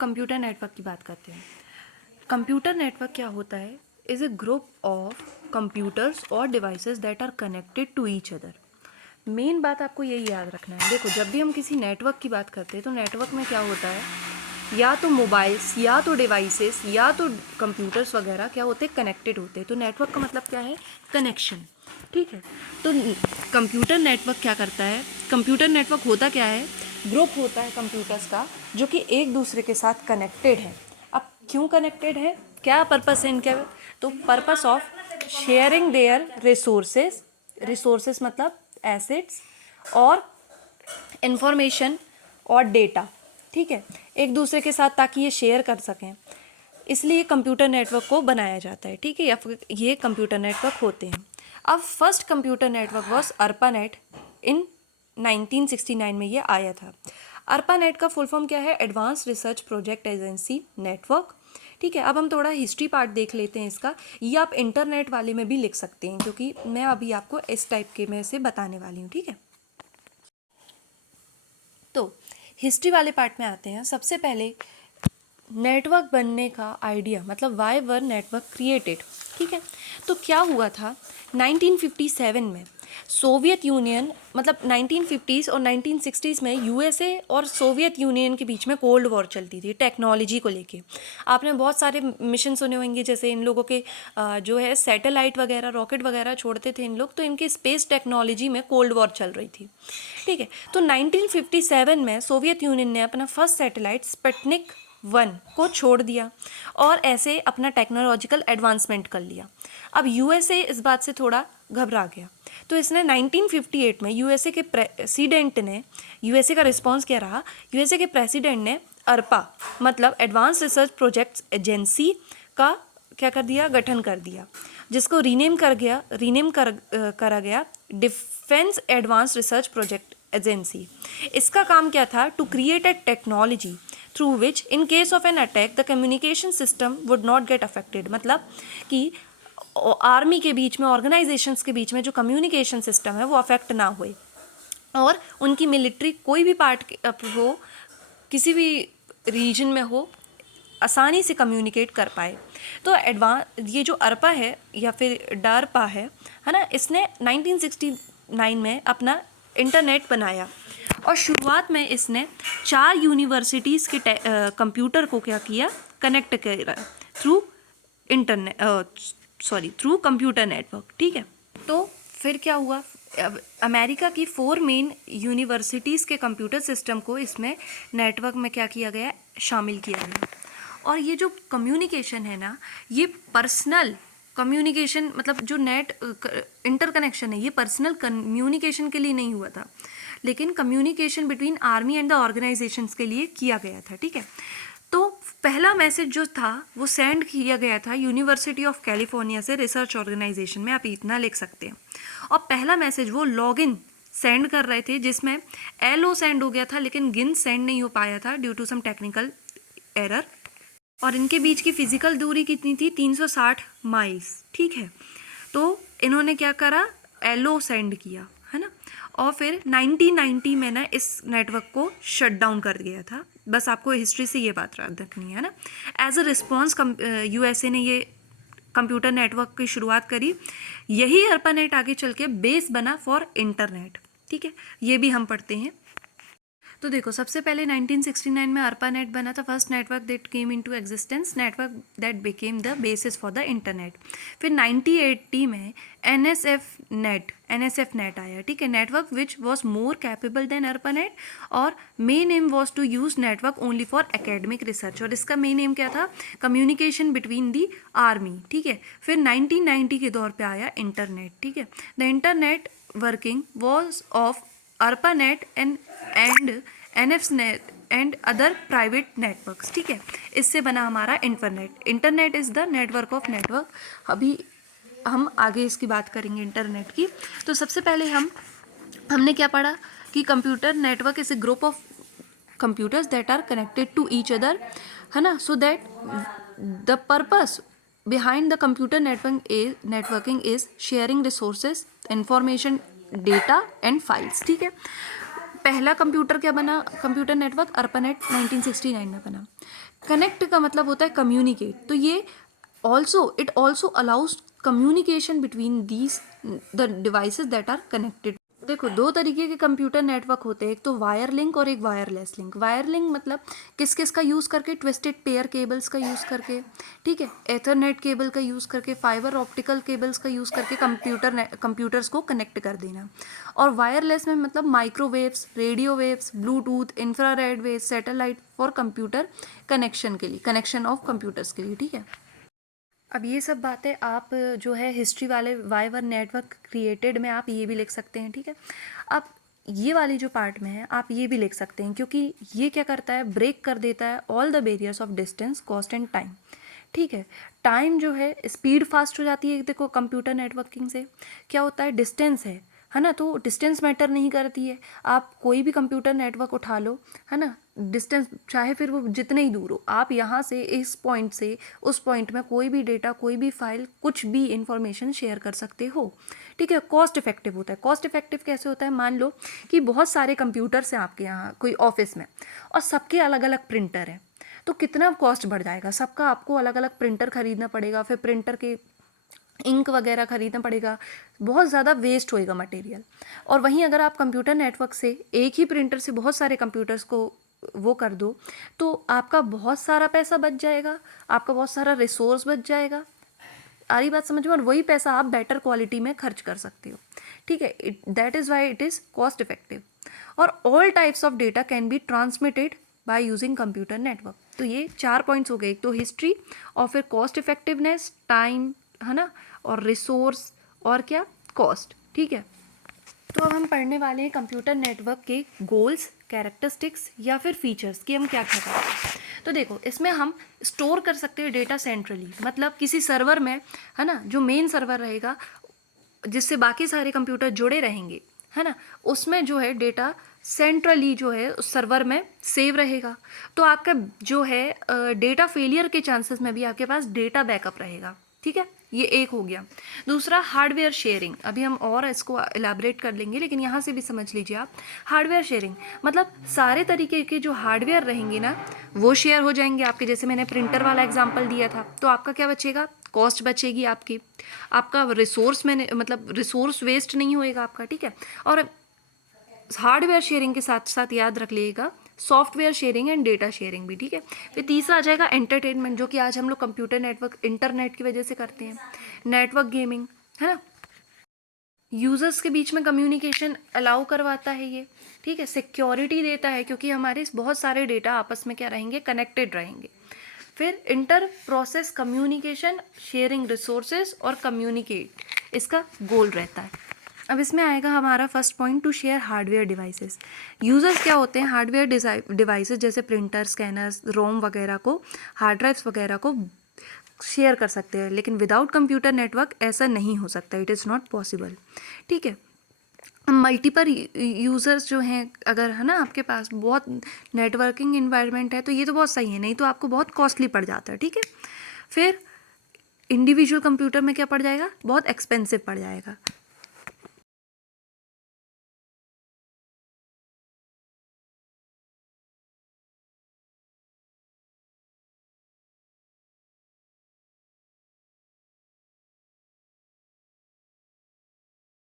Computer network की बात करते हैं। कंप्यूटर नेटवर्क क्या होता है? Is a group of computers और devices that are connected to each other. Main बात आपको यही याद रखना है। देखो, जब भी हम किसी नेटवर्क की बात करते हैं तो नेटवर्क में क्या होता है, या तो मोबाइल्स या तो डिवाइसेस या तो कंप्यूटर्स वगैरह क्या होते हैं, कनेक्टेड होते हैं। तो नेटवर्क का मतलब क्या है? कनेक्शन। ठीक है, तो कंप्यूटर नेटवर्क क्या करता है? कंप्यूटर नेटवर्क होता क्या है? ग्रुप होता है कंप्यूटर्स का जो कि एक दूसरे के साथ कनेक्टेड है। अब क्यों कनेक्टेड है, क्या पर्पस है इनके? तो purpose of sharing their resources, resources मतलब एसेट्स और इंफॉर्मेशन और डेटा। ठीक है, एक दूसरे के साथ ताकि ये शेयर कर सकें, इसलिए कंप्यूटर नेटवर्क को बनाया जाता है। ठीक है, या फिर ये कंप्यूटर नेटवर्क होते हैं। अब first computer network was ARPANET इन 1969 में ये आया था। ARPANET का फुल फॉर्म क्या है? Advance research project agency network. ठीक है, अब हम थोड़ा हिस्ट्री पार्ट देख लेते हैं इसका। ये आप इंटरनेट वाले में भी लिख सकते हैं, क्योंकि मैं अभी आपको इस टाइप के में से बताने वाली हूँ। ठीक है, तो हिस्ट्री वाले पार्ट में आते हैं। सबसे पहले नेटवर्क बनने का आइडिया, मतलब वाई वर नेटवर्क क्रिएटेड। ठीक है, तो क्या हुआ था 1957 में सोवियत यूनियन, मतलब 1950s और 1960s में यूएसए और सोवियत यूनियन के बीच में कोल्ड वॉर चलती थी टेक्नोलॉजी को लेके। आपने बहुत सारे मिशन सुने होंगे, जैसे इन लोगों के जो है सैटेलाइट वगैरह, रॉकेट वगैरह छोड़ते थे इन लोग, तो इनके स्पेस टेक्नोलॉजी में कोल्ड वॉर चल रही थी। ठीक है, तो 1957 में सोवियत यूनियन ने अपना फर्स्ट सैटेलाइट स्पुतनिक 1 को छोड़ दिया और ऐसे अपना टेक्नोलॉजिकल एडवांसमेंट कर लिया। अब यूएसए इस बात से थोड़ा घबरा गया, तो इसने 1958 में यूएसए के प्रेसिडेंट ने, यूएसए का रिस्पांस क्या रहा? यूएसए के प्रेसिडेंट ने ARPA मतलब एडवांस रिसर्च प्रोजेक्ट्स एजेंसी का क्या कर दिया? गठन कर दिया, जिसको रीनेम करा गया defence advance research project agency. इसका काम क्या था? To create a technology through which in case of an attack the communication system would not get affected. मतलब कि आर्मी के बीच में, ऑर्गेनाइजेशंस के बीच में जो कम्युनिकेशन सिस्टम है वो अफेक्ट ना हुए, और उनकी मिलिट्री कोई भी पार्ट हो, किसी भी रीजन में हो, आसानी से कम्युनिकेट कर पाए। तो ये जो ARPA है या फिर डारपा है ना, इसने 1969 में अपना इंटरनेट बनाया, और शुरुआत में इसने 4 यूनिवर्सिटीज़ के कंप्यूटर को क्या किया? कनेक्ट किया थ्रू थ्रू कंप्यूटर नेटवर्क। ठीक है, तो फिर क्या हुआ? अमेरिका की 4 मेन यूनिवर्सिटीज़ के कंप्यूटर सिस्टम को इसमें नेटवर्क में क्या किया गया? शामिल किया गया। और ये जो कम्युनिकेशन है ना, ये पर्सनल कम्युनिकेशन, मतलब जो नेट इंटरकनेक्शन है, ये पर्सनल कम्युनिकेशन के लिए नहीं हुआ था, लेकिन communication between army and the organisations के लिए किया गया था। ठीक है, तो पहला मैसेज जो था वो सेंड किया गया था यूनिवर्सिटी ऑफ कैलिफोर्निया से रिसर्च ऑर्गेनाइजेशन में, आप इतना लिख सकते हैं। और पहला मैसेज वो लॉगिन सेंड कर रहे थे, जिसमें LO सेंड हो गया था, लेकिन GIN सेंड नहीं हो पाया था due to some technical error. और इनके बीच की फिजिकल दूरी कितनी थी? 360 माइल्स। ठीक है, तो इन्होंने क्या करा? LO सेंड किया, है ना। और फिर 1990 में ना इस नेटवर्क को शट डाउन कर दिया था। बस आपको हिस्ट्री से ये बात याद रखनी है ना। एज अ रिस्पॉन्स यूएसए ने ये कंप्यूटर नेटवर्क की शुरुआत करी। यही ARPANET आगे चल के बेस बना फॉर इंटरनेट। ठीक है, ये भी हम पढ़ते हैं। तो देखो, सबसे पहले 1969 में ARPANET बना था, first network that came into existence, network that became the basis for the internet. फिर 1980 में NSF नेट आया। ठीक है, network which was more capable than ARPANET, और main aim was to use network only for academic research, और इसका main aim क्या था? Communication between the army. ठीक है, फिर 1990 के दौर पे आया इंटरनेट। ठीक है, the internet working was of ARPANET and NFSnet and other private networks. ठीक है, इससे बना हमारा internet is the network of network. अभी हम आगे इसकी बात करेंगे इंटरनेट की। तो सबसे पहले हमने क्या पढ़ा कि computer network is a group of computers that are connected to each other, है ना। So that the purpose behind the computer networking is sharing resources, information, data and files। ठीक है, पहला कंप्यूटर क्या बना, कंप्यूटर नेटवर्क ARPANET 1969 में बना। Connect का मतलब होता है कम्युनिकेट, तो ये it also allows communication between these the devices that are connected. देखो, दो तरीके के कंप्यूटर नेटवर्क होते हैं, एक तो वायर लिंक और एक वायरलेस लिंक। वायर लिंक मतलब किस किस का यूज़ करके, ट्विस्टेड पेयर केबल्स का यूज़ करके, ठीक है, एथरनेट केबल का यूज़ करके, फाइबर ऑप्टिकल केबल्स का यूज़ करके कंप्यूटर्स को कनेक्ट कर देना। और वायरलेस में मतलब microwaves, radio waves, Bluetooth, infrared waves, satellite for computer connection के लिए, कनेक्शन ऑफ कंप्यूटर्स के लिए, ठीक है। अब ये सब बातें आप जो है हिस्ट्री वाले वाई वर नेटवर्क क्रिएटेड में आप ये भी लिख सकते हैं, ठीक है। अब ये वाली जो पार्ट में है आप ये भी लिख सकते हैं, क्योंकि ये क्या करता है, ब्रेक कर देता है all the barriers of distance, cost and time, ठीक है। टाइम जो है, स्पीड फास्ट हो जाती है। देखो, कंप्यूटर नेटवर्किंग से क्या होता है, डिस्टेंस है ना, तो डिस्टेंस मैटर नहीं करती है। आप कोई भी कंप्यूटर नेटवर्क उठा लो, है ना, डिस्टेंस चाहे फिर वो जितने ही दूर हो, आप यहाँ से इस पॉइंट से उस पॉइंट में कोई भी डेटा, कोई भी फाइल, कुछ भी इंफॉर्मेशन शेयर कर सकते हो, ठीक है। कॉस्ट इफेक्टिव होता है। कॉस्ट इफेक्टिव कैसे होता है, मान लो कि बहुत सारे कंप्यूटर्स हैं आपके यहाँ कोई ऑफिस में, और सबके अलग अलग प्रिंटर हैं, तो कितना कॉस्ट बढ़ जाएगा, सबका आपको अलग अलग प्रिंटर खरीदना पड़ेगा, फिर प्रिंटर के इंक वगैरह खरीदना पड़ेगा, बहुत ज़्यादा वेस्ट होएगा मटेरियल। और वहीं अगर आप कंप्यूटर नेटवर्क से एक ही प्रिंटर से बहुत सारे कंप्यूटर्स को वो कर दो, तो आपका बहुत सारा पैसा बच जाएगा, आपका बहुत सारा रिसोर्स बच जाएगा। आ रही बात समझ में, और वही पैसा आप बेटर क्वालिटी में खर्च कर सकते हो, ठीक है। That is why it is cost effective. और all types of data can be transmitted by using computer network. तो ये 4 पॉइंट्स हो गए, एक तो हिस्ट्री, और फिर कॉस्ट इफेक्टिवनेस, टाइम, है ना, और रिसोर्स, और क्या, कॉस्ट, ठीक है। तो अब हम पढ़ने वाले हैं कंप्यूटर नेटवर्क के गोल्स, कैरेक्टरिस्टिक्स या फिर फीचर्स कि हम क्या क्या करते हैं। तो देखो, इसमें हम स्टोर कर सकते हैं डेटा सेंट्रली, मतलब किसी सर्वर में, है ना, जो मेन सर्वर रहेगा जिससे बाकी सारे कंप्यूटर जुड़े रहेंगे, है ना, उसमें जो है डेटा सेंट्रली जो है उस सर्वर में सेव रहेगा। तो आपका जो है डेटा फेलियर के चांसेस में भी आपके पास डेटा बैकअप रहेगा, ठीक है। ये एक हो गया। दूसरा, हार्डवेयर शेयरिंग। अभी हम और इसको एलाबरेट कर लेंगे, लेकिन यहाँ से भी समझ लीजिए आप। हार्डवेयर शेयरिंग मतलब सारे तरीके के जो हार्डवेयर रहेंगे ना, वो शेयर हो जाएंगे आपके। जैसे मैंने प्रिंटर वाला एग्जांपल दिया था, तो आपका क्या बचेगा, कॉस्ट बचेगी आपकी, आपका रिसोर्स मैंने मतलब रिसोर्स वेस्ट नहीं होएगा आपका, ठीक है। और हार्डवेयर शेयरिंग के साथ साथ याद रख लीजिएगा software sharing and data sharing भी, ठीक है। फिर तीसरा आ जाएगा एंटरटेनमेंट, जो कि आज हम लोग कंप्यूटर नेटवर्क, इंटरनेट की वजह से करते हैं। नेटवर्क गेमिंग, है ना, यूजर्स के बीच में कम्युनिकेशन अलाउ करवाता है ये, ठीक है। सिक्योरिटी देता है, क्योंकि हमारे बहुत सारे डेटा आपस में क्या रहेंगे, कनेक्टेड रहेंगे। फिर inter process communication, sharing resources और कम्युनिकेट, इसका गोल रहता है। अब इसमें आएगा हमारा first point, to share hardware devices. Users क्या होते हैं, हार्डवेयर डिवाइसेस जैसे प्रिंटर, स्कैनर्स, रोम वगैरह को, हार्ड ड्राइव्स वगैरह को शेयर कर सकते हैं, लेकिन विदाउट कंप्यूटर नेटवर्क ऐसा नहीं हो सकता, इट इज़ नॉट पॉसिबल, ठीक है। मल्टीपल यूज़र्स जो हैं अगर, है ना, आपके पास बहुत नेटवर्किंग इन्वायरमेंट है, तो ये तो बहुत सही है, नहीं तो आपको बहुत कॉस्टली पड़ जाता है, ठीक है। फिर इंडिविजुअल कंप्यूटर में क्या पड़ जाएगा, बहुत एक्सपेंसिव पड़ जाएगा।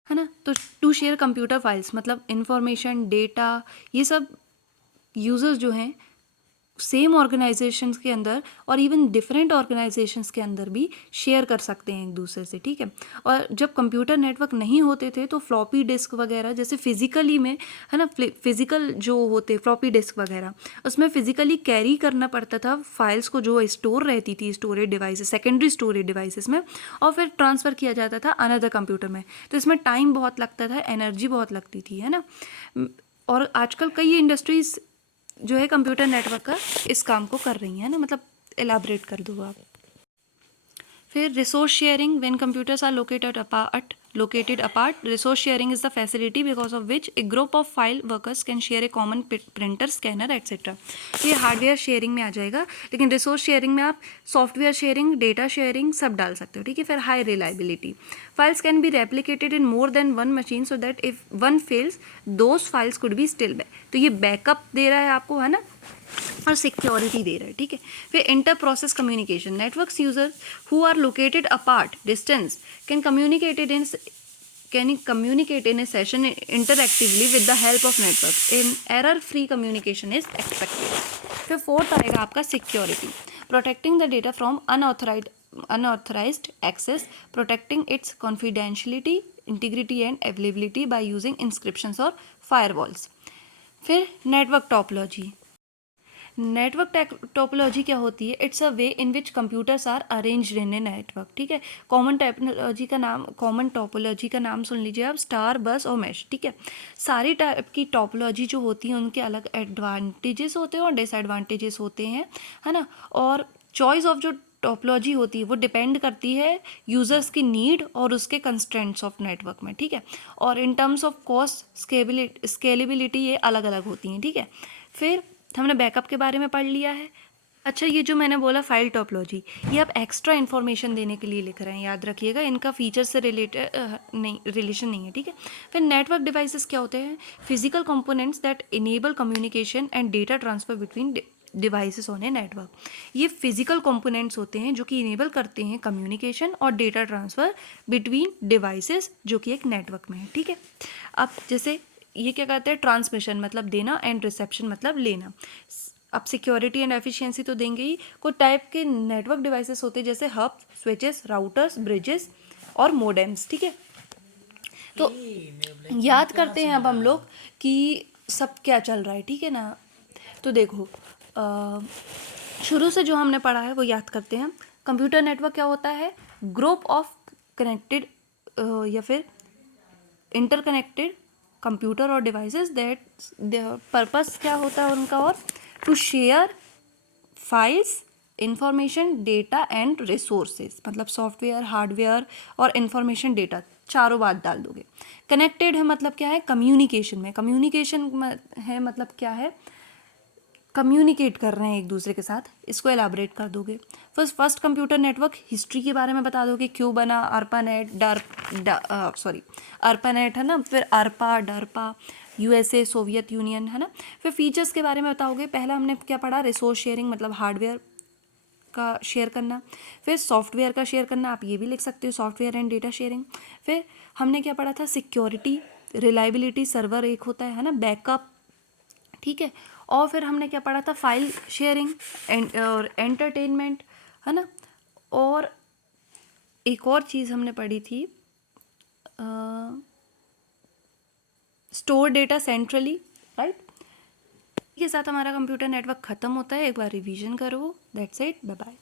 है ना, तो टू शेयर कंप्यूटर फाइल्स मतलब इंफॉर्मेशन, डेटा, ये सब यूज़र्स जो हैं सेम ऑर्गेनाइजेशंस के अंदर और इवन डिफरेंट ऑर्गेनाइजेशंस के अंदर भी शेयर कर सकते हैं एक दूसरे से, ठीक है। और जब कंप्यूटर नेटवर्क नहीं होते थे तो फ्लॉपी डिस्क वगैरह, जैसे फिजिकली में, है ना, फिजिकल जो होते फ्लॉपी डिस्क वगैरह, उसमें फिजिकली कैरी करना पड़ता था फाइल्स को, जो स्टोर रहती थी storage devices, secondary storage devices में, और फिर ट्रांसफ़र किया जाता था अनदर कंप्यूटर में। तो इसमें टाइम बहुत लगता था, एनर्जी बहुत लगती थी, है ना। और आजकल कई इंडस्ट्रीज़ जो है कंप्यूटर नेटवर्क का इस काम को कर रही है ना, मतलब एलाबरेट कर दो आप। फिर resource sharing, when computers are located apart, located apart. Resource sharing is the facility because of which a group of file workers can share a common printer, scanner, etc. ये हार्डवेयर शेयरिंग में आ जाएगा, लेकिन resource sharing में आप software sharing, data sharing सब डाल सकते हो, ठीक है. फिर high reliability. Files can be replicated in more than one machine so that if one fails those files could be still back. तो ये बैकअप दे रहा है आपको, है ना, और सिक्योरिटी दे रहा है, ठीक है. फिर inter process communication. Networks user who are located apart distance can communicate in a session interactively with the help of network. An error-free communication is expected. फिर फोर्थ आएगा आपका security. Protecting the data from unauthorized access, protecting its confidentiality, integrity and availability by using inscriptions or firewalls. फिर network topology. Network topology क्या होती है? It's a way in which computers are arranged in a network, ठीक है. Common topology का नाम सुन लीजिए आप, स्टार, बस और मैश, ठीक है. सारी टाइप की टोपोलॉजी जो होती हैं उनके अलग एडवांटेजेस होते हैं और डिसएडवांटेजेस होते हैं, है ना. और चॉइस ऑफ जो टोपोलॉजी होती है वो डिपेंड करती है यूज़र्स की नीड और उसके कंस्ट्रेंट्स ऑफ नेटवर्क में, ठीक है. और in terms of cost, scalability ये अलग अलग होती हैं, ठीक है. फिर हमने बैकअप के बारे में पढ़ लिया है. अच्छा, ये जो मैंने बोला फाइल टोपोलॉजी, ये आप एक्स्ट्रा इन्फॉर्मेशन देने के लिए लिख रहे हैं, याद रखिएगा. इनका फीचर से रिलेशन नहीं है, ठीक है. फिर नेटवर्क डिवाइसेस क्या होते हैं? Physical components that enable communication and data transfer between devices on a network. ये फिजिकल कंपोनेंट्स होते हैं जो कि इनेबल करते हैं कम्युनिकेशन और डेटा ट्रांसफ़र बिटवीन डिवाइसेस जो कि एक नेटवर्क में है, ठीक है. अब जैसे ये क्या कहते हैं? ट्रांसमिशन मतलब देना एंड रिसेप्शन मतलब लेना. अब सिक्योरिटी एंड एफिशिएंसी तो देंगे ही. कुछ टाइप के नेटवर्क डिवाइसेस होते हैं जैसे हब, स्विचेस, राउटर्स, ब्रिजेस और मोडेम्स, ठीक है. तो याद करते हैं अब हम लोग कि सब क्या चल रहा है, ठीक है ना. तो देखो, शुरू से जो हमने पढ़ा है वो याद करते हैं. कंप्यूटर नेटवर्क क्या होता है? ग्रुप ऑफ कनेक्टेड या फिर इंटरकनेक्टेड कंप्यूटर और डिवाइसेस दैट पर्पस क्या होता है उनका? और to share files, information, data and resources, मतलब सॉफ्टवेयर, हार्डवेयर और इंफॉर्मेशन, डेटा, चारों बात डाल दोगे. कनेक्टेड है मतलब क्या है? कम्युनिकेशन में. कम्युनिकेशन है मतलब क्या है? कम्युनिकेट कर रहे हैं एक दूसरे के साथ, इसको एलाबरेट कर दोगे. फर्स्ट कंप्यूटर नेटवर्क हिस्ट्री के बारे में बता दोगे, क्यों बना, अर्पानेट, अर्पानेट है ना, फिर अर्पा, डरपा, यूएसए, सोवियत यूनियन, है ना. फिर फीचर्स के बारे में बताओगे. पहला हमने क्या पढ़ा? रिसोर्स शेयरिंग मतलब हार्डवेयर का शेयर करना. फिर सॉफ्टवेयर का शेयर करना, आप ये भी लिख सकते हो, सॉफ्टवेयर एंड डेटा शेयरिंग. फिर हमने क्या पढ़ा था? सिक्योरिटी, रिलायबिलिटी, सर्वर एक होता है ना, बैकअप, ठीक है. और फिर हमने क्या पढ़ा था? फाइल शेयरिंग और एंटरटेनमेंट, है ना. और एक और चीज़ हमने पढ़ी थी, स्टोर डेटा सेंट्रली, राइट. के साथ हमारा कंप्यूटर नेटवर्क ख़त्म होता है. एक बार रिवीजन करो. That's it. Bye bye.